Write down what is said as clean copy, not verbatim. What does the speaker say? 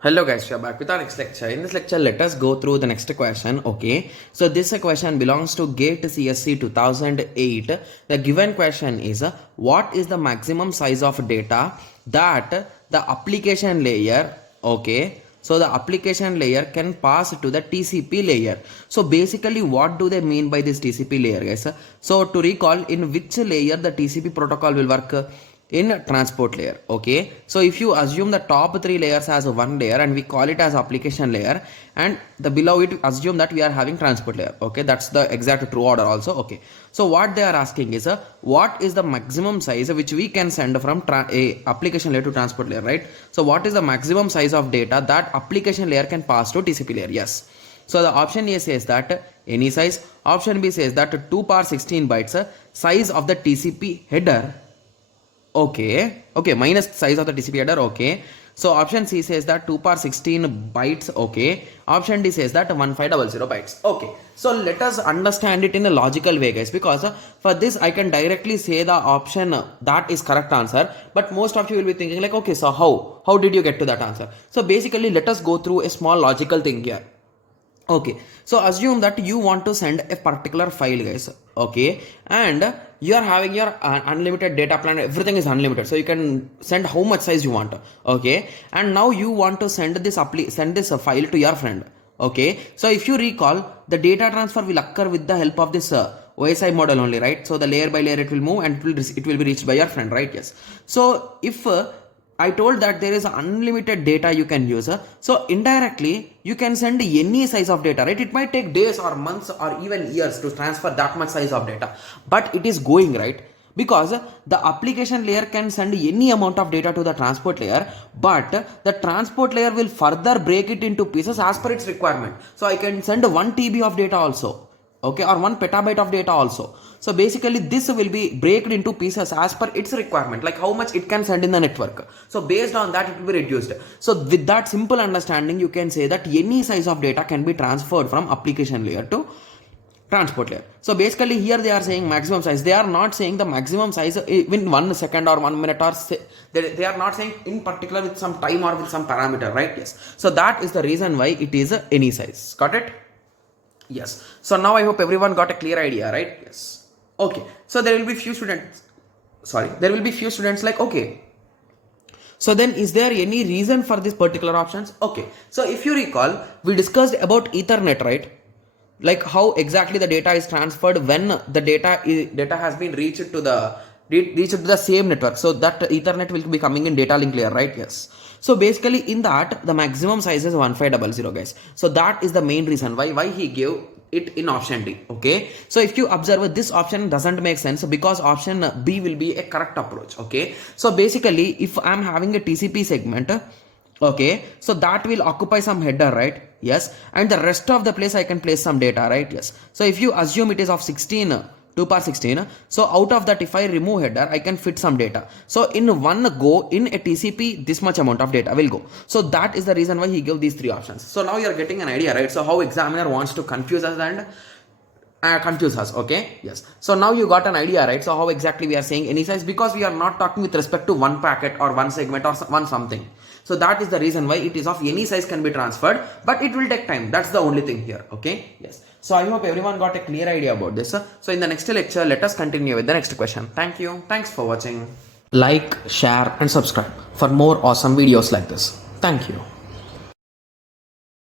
Hello guys, we are back with our next lecture. In this lecture, let us go through the next question. Okay, so this question belongs to GATE CSE 2008. The given question is what is the maximum size of data that the application layer, okay, so the application layer can pass to the TCP layer. So basically what do they mean by this TCP layer, guys? So to recall, in which layer the TCP protocol will work? In transport layer. Okay, so if you assume the top three layers as one layer and we call it as application layer, and the below it assume that we are having transport layer. Okay, that's the exact true order also. Okay, so what they are asking is what is the maximum size which we can send from a application layer to transport layer, right? So what is the maximum size of data that application layer can pass to TCP layer? Yes, so the option A says that any size, option B says that 2 power 16 bytes size of the TCP header. Okay, minus size of the TCP header. Okay, so option C says that 2 power 16 bytes. Okay, option D says that 1500 bytes. Okay, so let us understand it in a logical way, guys, because for this I can directly say the option that is correct answer, but most of you will be thinking like, okay, so how did you get to that answer? So basically let us go through a small logical thing here. Okay, so assume that you want to send a particular file, guys. Okay, and you are having your unlimited data plan, everything is unlimited, so you can send how much size you want. Okay, and now you want to send this file to your friend. Okay, so if you recall, the data transfer will occur with the help of this OSI model only, right? So the layer by layer it will move and it will be reached by your friend, right? Yes, so if I told that there is unlimited data you can use. So indirectly, you can send any size of data, right? It might take days or months or even years to transfer that much size of data, but it is going, right? Because the application layer can send any amount of data to the transport layer, but the transport layer will further break it into pieces as per its requirement. So I can send 1 TB of data also. Okay, or 1 petabyte of data also. So basically this will be breaked into pieces as per its requirement, like how much it can send in the network. So based on that it will be reduced. So with that simple understanding, you can say that any size of data can be transferred from application layer to transport layer. So basically here they are saying maximum size. They are not saying the maximum size in 1 second or 1 minute, or they are not saying in particular with some time or with some parameter, right? Yes, so that is the reason why it is any size. Got it? Yes, so now I hope everyone got a clear idea, right? Yes. Okay, so there will be few students like, okay, so then is there any reason for this particular options? Okay, so if you recall, we discussed about Ethernet, right? Like how exactly the data is transferred when the data has been reached to the same network. So that Ethernet will be coming in data link layer, right? Yes. So basically in that the maximum size is 1500, guys. So that is the main reason why he gave it in option D. Okay, so if you observe, this option doesn't make sense because option B will be a correct approach. Okay, so basically if I'm having a TCP segment, okay, so that will occupy some header, right? Yes, and the rest of the place I can place some data, right? Yes, so if you assume it is of 2 power 16, so out of that if I remove header, I can fit some data. So in one go, in a TCP, this much amount of data will go. So that is the reason why he gave these three options. So now you are getting an idea, right? So how examiner wants to confuse us and okay? Yes, so now you got an idea, right? So how exactly we are saying any size, because we are not talking with respect to one packet or one segment or one something. So that is the reason why it is of any size can be transferred, but it will take time. That's the only thing here. Okay, yes, so I hope everyone got a clear idea about this. So in the next lecture, let us continue with the next question. Thank you. Thanks for watching. Like, share and subscribe for more awesome videos like this. Thank you.